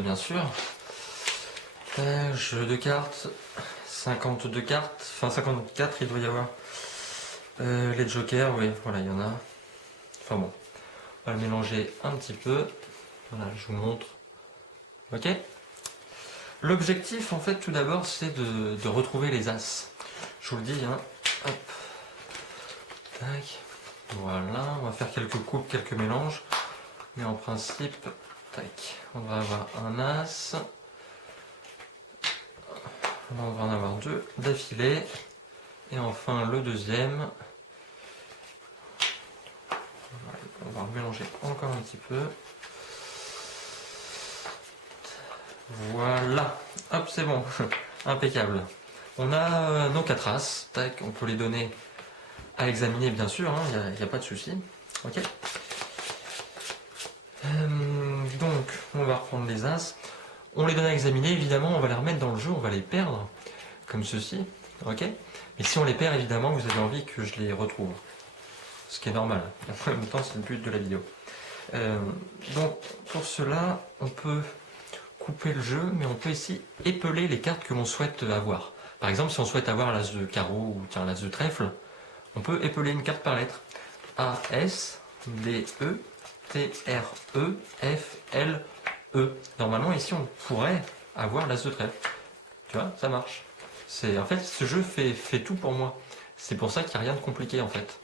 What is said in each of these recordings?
bien sûr. Jeu de cartes, 52 cartes, enfin 54 il doit y avoir. Les jokers, oui, voilà, il y en a. Enfin bon, on va le mélanger un petit peu. Voilà, je vous montre. Ok. L'objectif, en fait, tout d'abord, c'est de retrouver les as. Je vous le dis, hein. Hop. Tac. Voilà, on va faire quelques coupes, quelques mélanges. Mais en principe, tac, on va avoir un as. On va en avoir deux d'affilée. Et enfin, le deuxième. On va mélanger encore un petit peu. Voilà, hop, c'est bon, impeccable. On a nos 4 as, tac, on peut les donner à examiner bien sûr, il n'y a pas de souci. Ok. Donc, on va reprendre les as. On les donne à examiner, évidemment, on va les remettre dans le jeu, on va les perdre, comme ceci, ok. Mais si on les perd, évidemment, vous avez envie que je les retrouve. Ce qui est normal, en même temps, c'est le but de la vidéo. Donc, pour cela, on peut couper le jeu, mais on peut ici épeler les cartes que l'on souhaite avoir. Par exemple, si on souhaite avoir l'as de carreau ou tiens, l'as de trèfle, on peut épeler une carte par lettre. A, S, D, E, T, R, E, F, L, E. Normalement, ici, on pourrait avoir l'as de trèfle. Tu vois, ça marche. En fait, ce jeu fait tout pour moi. C'est pour ça qu'il n'y a rien de compliqué, en fait.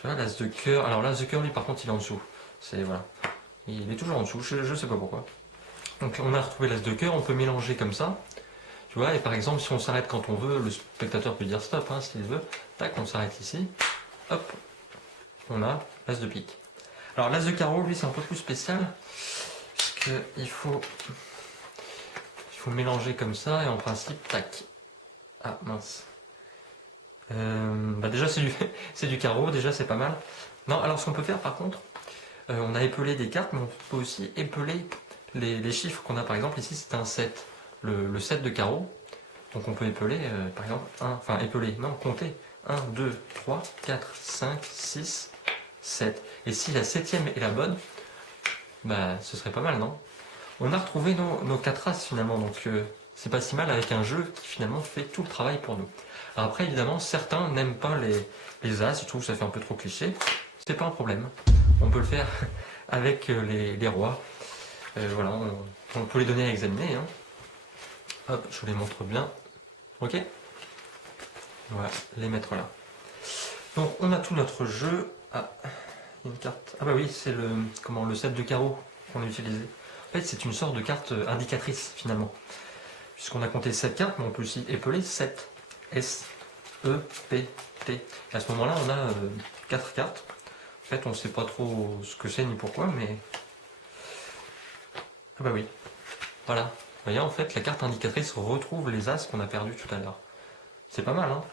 Tu vois, l'as de cœur. Alors, l'as de cœur, lui, par contre, il est en dessous. Voilà. Il est toujours en dessous, je sais pas pourquoi. Donc on a retrouvé l'as de cœur, on peut mélanger comme ça, tu vois, et par exemple si on s'arrête quand on veut, le spectateur peut dire stop s'il veut, tac, on s'arrête ici, hop, on a l'as de pique. Alors l'as de carreau, lui c'est un peu plus spécial, puisqu'il faut mélanger comme ça, et en principe, tac, ah mince, déjà c'est du carreau, déjà c'est pas mal. Non, alors ce qu'on peut faire par contre, on a épelé des cartes, mais on peut aussi épeler les chiffres qu'on a. Par exemple ici c'est un 7, le 7 de carreau, donc on peut épeler par exemple compter 1, 2, 3, 4, 5, 6, 7. Et si la 7ème est la bonne, bah ce serait pas mal, non? On a retrouvé nos 4 as finalement, donc c'est pas si mal avec un jeu qui finalement fait tout le travail pour nous. Alors après évidemment certains n'aiment pas les as, ils trouvent que ça fait un peu trop cliché, c'est pas un problème, on peut le faire avec les rois. Voilà, on peut les donner à examiner. Hop, je vous les montre bien. Ok. Voilà, les mettre là. Donc on a tout notre jeu. Ah, il y a une carte. Ah bah oui, c'est le 7 de carreau qu'on a utilisé. En fait, c'est une sorte de carte indicatrice finalement. Puisqu'on a compté 7 cartes, mais on peut aussi épeler 7. S, E, P, T. Et à ce moment-là, on a 4 cartes. En fait, on ne sait pas trop ce que c'est ni pourquoi, mais... Ah bah oui, voilà. Vous voyez, en fait, la carte indicatrice retrouve les as qu'on a perdus tout à l'heure. C'est pas mal, hein.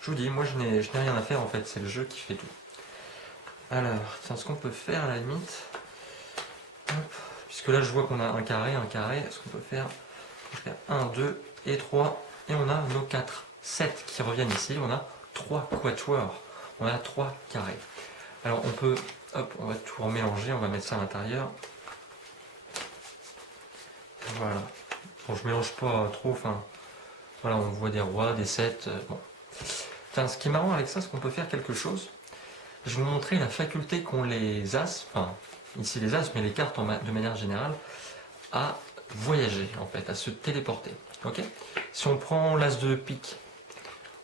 Je vous dis, moi je n'ai rien à faire en fait, c'est le jeu qui fait tout. Alors, tiens, ce qu'on peut faire à la limite, hop, puisque là je vois qu'on a un carré, ce qu'on peut faire, 1, 2 et 3, et on a nos 4, 7 qui reviennent ici, on a 3 quatuors, on a 3 carrés. Alors on peut, hop, on va tout remélanger, on va mettre ça à l'intérieur. Voilà. Bon, je mélange pas trop, enfin, voilà, on voit des rois, des 7, bon. Tiens, ce qui est marrant avec ça, c'est qu'on peut faire quelque chose. Je vais vous montrer la faculté qu'ont les as, enfin, ici les as, mais les cartes de manière générale, à voyager, en fait, à se téléporter. Ok. Si on prend l'as de pique,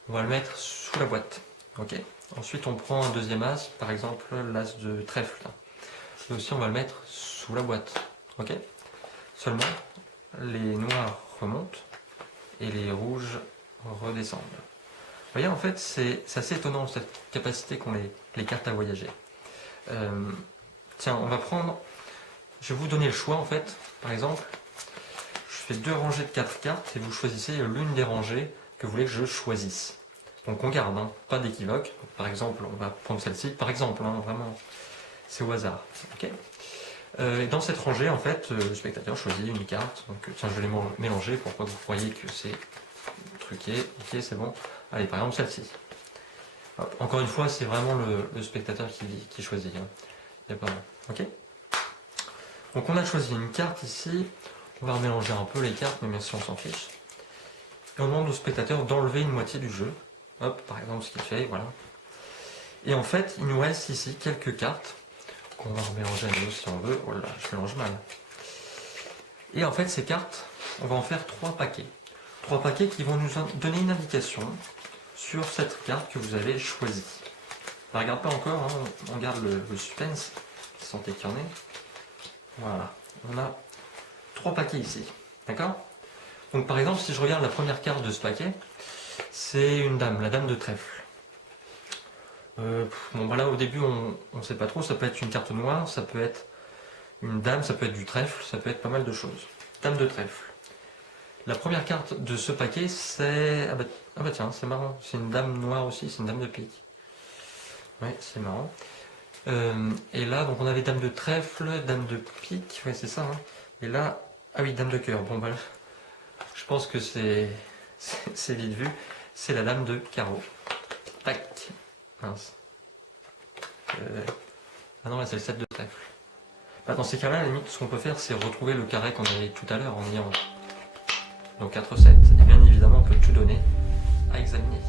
on va le mettre sous la boîte. Ok. Ensuite, on prend un deuxième as, par exemple l'as de trèfle. Et aussi, on va le mettre sous la boîte. Ok. Seulement, les noirs remontent et les rouges redescendent. Vous voyez, en fait, c'est assez étonnant cette capacité qu'ont les cartes à voyager. Tiens, on va prendre... Je vais vous donner le choix, en fait. Par exemple, je fais 2 rangées de 4 cartes et vous choisissez l'une des rangées que vous voulez que je choisisse. Donc on garde, hein, pas d'équivoque. Par exemple, on va prendre celle-ci. Par exemple, hein, vraiment, c'est au hasard. Okay. Et dans cette rangée, en fait, le spectateur choisit une carte. Donc, tiens, je vais les mélanger pour pas que vous croyiez que c'est truqué. Ok, c'est bon. Allez, par exemple, celle-ci. Encore une fois, c'est vraiment le spectateur qui choisit. Hein. Il n'y a pas... Ok. Donc, on a choisi une carte ici. On va mélanger un peu les cartes, mais même si on s'en fiche. Et on demande au spectateur d'enlever une moitié du jeu. Hop, par exemple ce qu'il fait, voilà. Et en fait, il nous reste ici quelques cartes qu'on va remélanger à nouveau si on veut. Oh là, je mélange mal. Et en fait, ces cartes, on va en faire 3 paquets. 3 paquets qui vont nous donner une indication sur cette carte que vous avez choisie. Ne regarde pas encore, hein, on garde le suspense, sentez qu'il y en ait. Voilà, on a 3 paquets ici, d'accord? Donc par exemple, si je regarde la première carte de ce paquet, c'est une dame, la dame de trèfle. Bon bah là au début on ne sait pas trop, ça peut être une carte noire, ça peut être une dame, ça peut être du trèfle, ça peut être pas mal de choses. Dame de trèfle. La première carte de ce paquet c'est... Ah bah tiens, c'est marrant, c'est une dame noire aussi, c'est une dame de pique. Ouais, c'est marrant. Et là donc on avait dame de trèfle, dame de pique, ouais c'est ça. Hein. Et là, ah oui, dame de cœur. Bon bah je pense que c'est vite vu, c'est la dame de carreau. Tac. Mince. Ah non, là c'est le 7 de trèfle. Bah, dans ces cas-là, à la limite, ce qu'on peut faire, c'est retrouver le carré qu'on avait tout à l'heure en ayant donc 4, 7. Et bien évidemment, on peut tout donner à examiner.